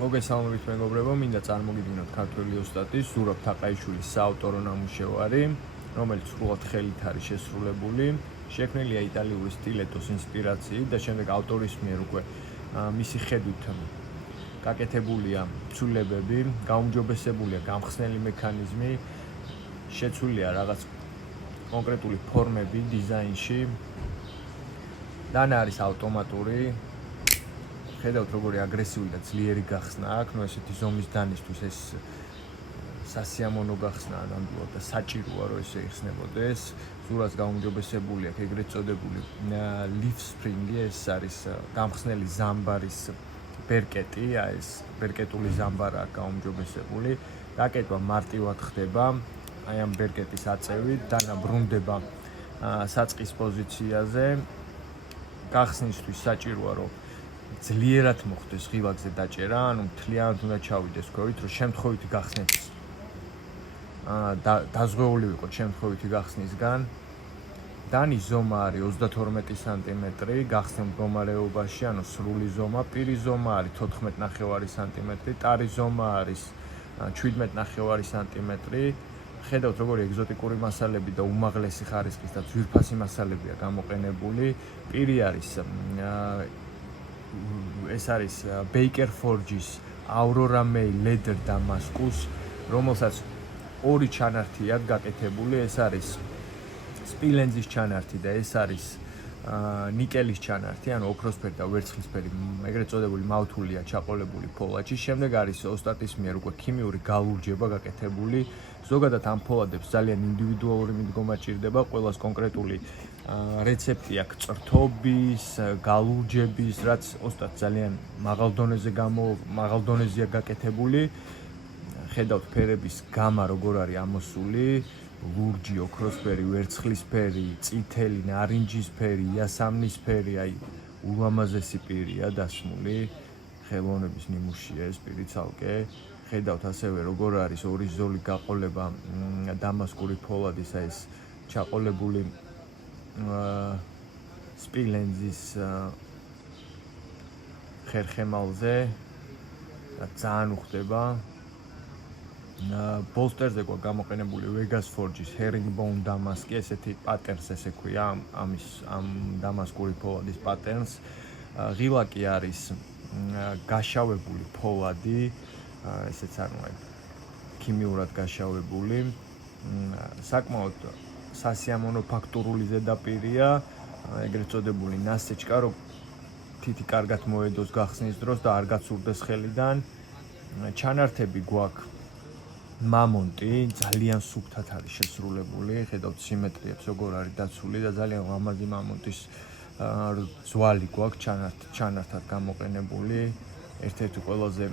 მოგესალმებით მეგობრებო, მინდა წარმოგიდგინოთ ქართველი ოსტატის ზურაბ თაყაიშვილის საავტორო ნამუშევარი, რომელიც სრულად ხელით არის შესრულებული, შექმნილია იტალიური სტილეტოს ინსპირაციით და შემდეგ ავტორის მიერ უკვე მისი ხედვით გაკეთებულია ცვლილებები, გაუმჯობესებულია გამხსნელი მექანიზმი, შეცვლილია რაღაც კონკრეტული ფორმები დიზაინში, დანა არის ავტომატური. ხედავთ როგორი აგრესიული და ძლიერი გახსნა აქვს, ესეთი ზომის დანისთვის ეს სასიამოვნო გახსნაა ნამდვილად და საჭიროა რომ ესე იხსნებოდეს. ზურას გაუმჯობესებული აქვს ეგრეთ წოდებული leaf spring-ი, ეს არის გამხსნელი ზამბარის ბერკეტი, ეს ბერკეტული ზამბარა აქვს გაუმჯობესებული. დაკეტვა მარტივად ხდება, აი ამ ბერკეტის აწევით, დანა ბრუნდება საწყის პოზიციაზე. გახსნისთვის საჭიროა რომ ძლიერად მოხდეს ღილაკზე დაჭერა, ანუ მთლიანად უნდა ჩავიდეს ქვევით, რომ შემთხვევითი გახსნით დაზღვეული ვიყოთ შემთხვევითი გახსნისგან. დანის ზომა არის 32 სანტიმეტრი, გახსნილ მდგომარეობაში, ანუ სრული ზომა, პირის ზომა არის 14.5 სანტიმეტრი, ტარის ზომა არის 17.5 სანტიმეტრი. ხედავთ როგორი ეგზოტიკური მასალები და უმაღლესი ხარისხის და ძვირფასი მასალებია გამოყენებული. პირი არის ეს არის Baker Forge-ის Aurora May Leather Damascus, რომელსაც ორი ჩანართი აქვს გაკეთებული, ეს არის სპილენძის ჩანართი და ეს არის ნიკელის ჩანართი, ანუ ოქროსფერი და ვერცხლისფერი, ეგრეთ წოდებული მავთულია ჩაყოლებული ფოლადში. შემდეგ არის ოსტატის მიერ უკვე ქიმიური გალურჯება გაკეთებული. ზოგადად ამ ფოლადებს ძალიან ინდივიდუალური მიდგომა ჭირდება, ყველას კონკრეტული რეცეპტი აქვს წრთობის, გალურჯების, რაც ოსტატ ძალიან მაღალ დონეზეა გაკეთებული. ხედავთ ფერების გამა როგორ არის ამოსული, ლურჯი, ოქროსფერი, ვერცხლისფერი, წითელი, ნარინჯისფერი, იასამნისფერი, აი ულამაზესი პირია დასმული, ხელოვნების ნიმუშია ეს პირი ცალკე. ხედავთ ასევე როგორ არის ორი ზოლი გაყოლება დამასკური ფოლადის, აი ეს ჩაყოლებული სპილენძის ხერხემალზე და ძალიან უხდება. ბოლსტერზე გვაქვს გამოყენებული Vegas Forge-ის Herringbone დამასკი, ესეთი პატერნს ესე ქვია ამ დამასკური ფოლადის პატერნს. ღილაკი არის გაშავებული ფოლადი, ესეც არის ქიმიურად გაშავებული. საკმაოდ სასიამოვნო ფაქტურული ზედაპირია, ეგრეთ წოდებული ნასეჭკა, რომ თითი კარგად მოედოს გახსნის დროს და არ გაცურდეს ხელიდან. ჩანართები გვაქვს მამონტი, ძალიან სუფთად არის შესრულებული, ხედავთ სიმეტრიებს როგორ არის დაცული და ძალიან ლამაზი მამონტის ძვალი გვაქვს ჩანართად გამოყენებული. ერთ-ერთი ყველაზე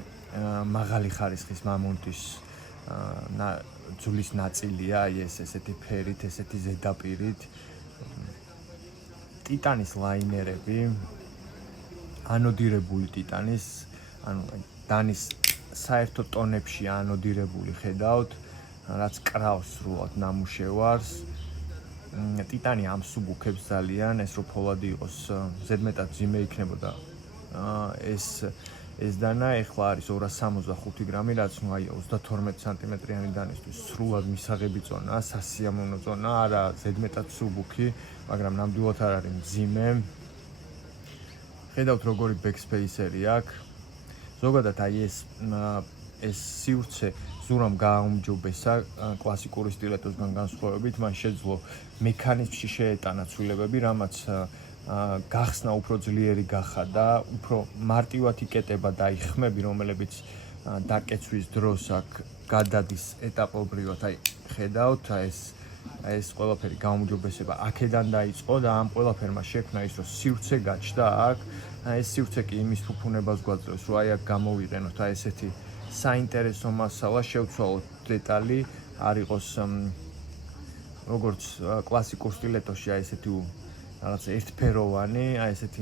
მაღალი ხარისხის მამონტის ძვლის ნაწილია, აი ეს ესეთი ფერით, ესეთი ზედაპირით. ტიტანის ლაინერები, ანოდირებული ტიტანის, ანუ დანის საერთო ტონებში ანოდირებული ხედავთ, რაც კრავს სრულად ნამუშევარს. ტიტანი ამსუბუქებს ძალიან, ეს რო ფოლადი იყოს ზედმეტად მძიმე იქნებოდა ეს დანა ეხლა არის 265 გრამი, რაც ნუ აი 32 სანტიმეტრიანი დანისთვის სრულად მისაღები წონა, სასიამოვნო წონა, არა ზედმეტად სუბუქი, მაგრამ ნამდვილად არ არის მძიმე. ხედავთ როგორი ბექსპეისერი აქვს. ზოგადად აი ეს სივრცე ზურამ გააუმჯობესა კლასიკური სტილეტოსგან განსხვავებით, მან შეძლო მექანიზმში შეეტანა ცვლილებები, რამაც გახსნა უფრო ძლიერი გახადა, უფრო მარტივად იკეტება და აი ხმები, რომლებიც დაკეცვის დროს აქ გადადის ეტაპობრივად, აი ხედავთ, ეს ყველაფერი გაუმჯობესება აქედან დაიწყო და ამ ყველაფერმა შექმნა ის, რომ სივრცე გაჩნდა აქ. ეს სივრცე კი იმის ფუფუნებას გვაძლევს, რომ აი აქ გამოვიყენოთ აი ესეთი საინტერესო მასალა, შევცვალოთ დეტალი, არ იყოს როგორც კლასიკურ სტილეტოში აი ესეთი რაღაც ერთფეროვანი, აი ესეთი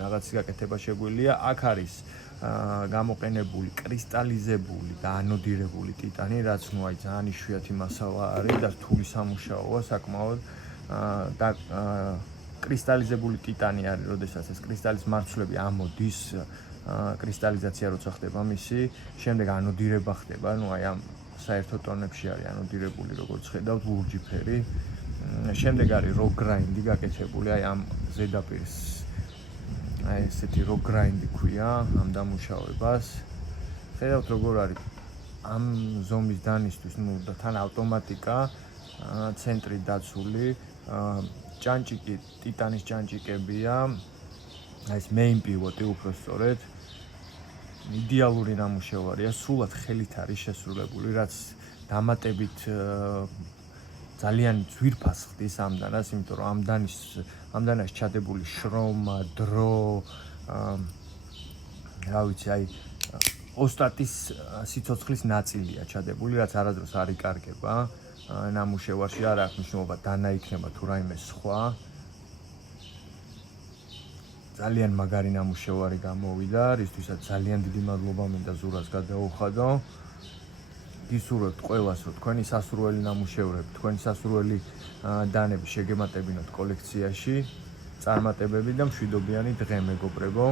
რაღაცის გაკეთება შეგვიძლია. აქ არის გამოყენებული კრისტალიზებული და ანოდირებული ტიტანი, რაც ნუ აი ძალიან იშვიათი მასალა არის და რთული სამუშაოა საკმაოდ. კრისტალიზებული ტიტანი არის, როდესაც ეს კრისტალის მარცვლები ამოდის კრისტალიზაცია როცა ხდება მისი, შემდეგ ანოდირება ხდება, აი ამ საერთო ტონებში არის ანოდირებული, როგორც ხედავთ, ლურჯი ფერი. შემდეგ არის rock grind-ი გაკეთებული, აი ამ ზედაპირს აი ესეთი rock grind-ი ქვია ამ დამუშავებას. ხედავთ როგორ არის ამ ზომის დანისთვის, და თან ავტომატიკა, ცენტრი დაცული, ჭანჭიკი, ტიტანის ჭანჭიკებია. აი ეს main pivot-ი უფრო სწორედ. იდეალური ნამუშევარია, სრულად ხელით არის შესრულებული, რაც დამატებით ძალიან ძვირფას ხდის ამდანას, იმიტომ რომ ამდანას ჩადებული შრომა, დრო, რა ვიცი, აი ოსტატის სიცოცხლის ნაწილია ჩადებული, რაც არადროს არ იკარგება ნამუშევარში, არ აქვს მნიშვნელობა დანაიქნება თუ რაიმე სხვა. ძალიან მაგარი ნამუშევარი გამოვიდა, რისთვისაც ძალიან დიდი მადლობა მინდა ზურას გადაუხადო. გისურვებთ ყველას, რომ თქვენი სასურველი ნამუშევრები, თქვენი სასურველი დანები შეგემატებინოთ კოლექციაში, წარმატებები და მშვიდობიანი დღე მეგობრებო.